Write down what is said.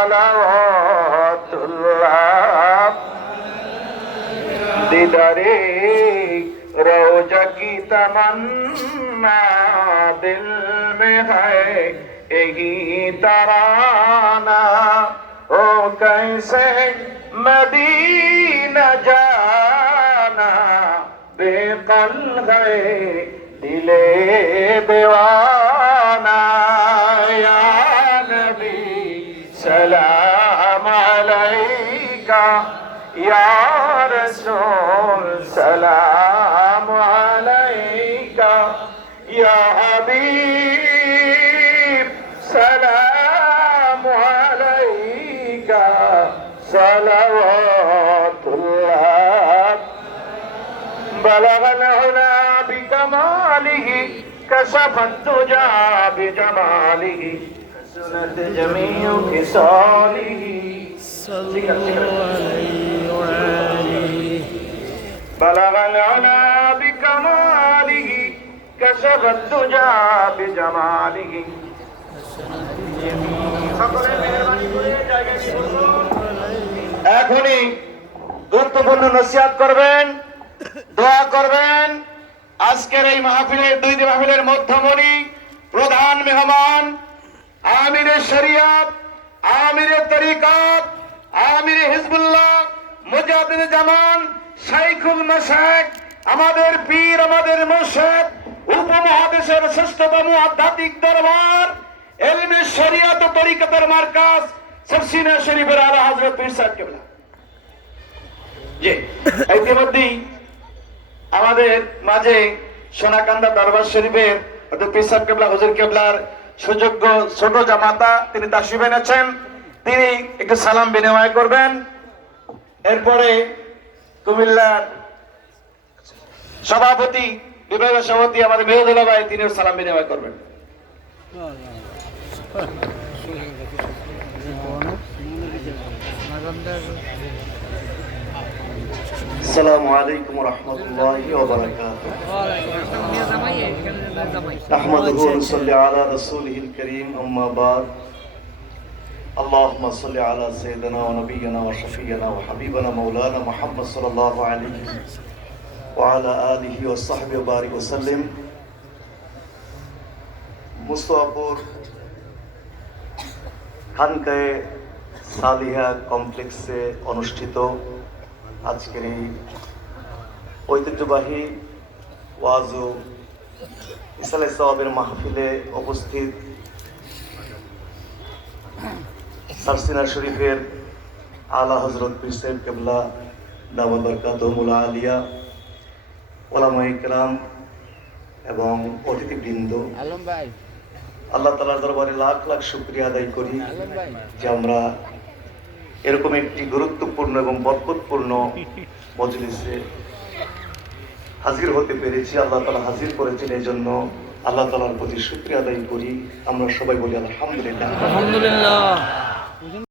सलावतुल्लाह दीदारे रोजा की तमन्ना दिल में है यही तराना ओ कैसे मदीना जाना बेकल है दिले दीवाना या नबी सलाम अलैका या रसूल सलाम अलैका या हबीब सलाम अलैका सलावतुल्लाह बलगल उला बिकमालिही कशफत तुजा बिजमालिही हसनत जमीउ खिसालिही बलगल उला बिकमालिही कशफत तुजा बिजमालिही সকলে মেহেরবানি করে জায়গায় বসুন। এখনই গুরুত্বপূর্ণ নসিহত করবেন, দোয়া করবেন। আজকের এই মাহফিলের দুই দিন মাহফিলের মধ্যমণি প্রধান মেহমান আমিরে শরিয়ত, আমিরে তরিকত, আমিরে হিজবুল্লাহ মুজাহিদুল জামান শাইখুল মাশায়েখ, আমাদের পীর, আমাদের মুর্শিদ, উপমহাদেশের শ্রেষ্ঠতম আধ্যাত্মিক দরবার ইলমে শরিয়ত ও তরিকতের মার্কাজ সরসিনা শরীফের আলা হযরত পীর সাহেব কেবলা। জি, ইতিমধ্যেই আমাদের মাঝে সোনাকান্দা দরবার শরীফের পীর সাহেব কেবলা হুজুর কেবলার সুযোগ্য ছোট জামাতা তিনি তাশরিফ এনেছেন, তিনি একটু সালাম বিনিময় করবেন। এরপরে কুমিল্লার সভাপতি, বিভাগীয় সভাপতি আমাদের মেহদুল্লাহ ভাই, তিনিও সালাম বিনিময় করবেন। السلام عليكم ورحمة الله وبركاته نحمده ونصلي على رسوله الكريم أما بعد اللهم صل على سيدنا ونبينا وشفينا وحبيبنا مولانا محمد صلى الله عليه وعلى آله وصحبه وبارك وسلم মুস্তাফাপুর খানকায়ে সালিহা কমপ্লেক্সে অনুষ্ঠিত আজকের এই ঐতিহ্যবাহী ওয়াজ ও ইসালে সওয়াবের মাহফিলে উপস্থিত সরসিনা শরীফের আলা হযরত পীর সাহেব কেবলা দাওয়াত বরকাতুহুল আলিয়া, উলামায়ে কেরাম এবং অতিথিবৃন্দ, আল্লাহ তাআলার দরবারে লাখ লাখ শুকরিয়া আদায় করি যে আমরা এরকম একটি গুরুত্বপূর্ণ এবং বরকতপূর্ণ মজলিসে হাজির হতে পেরেছি। আল্লাহ তাআলা হাজির করেছেন, এই জন্য আল্লাহ তাআলার প্রতি শুকরিয়া আদায় করি। আমরা সবাই বলি আলহামদুলিল্লাহ।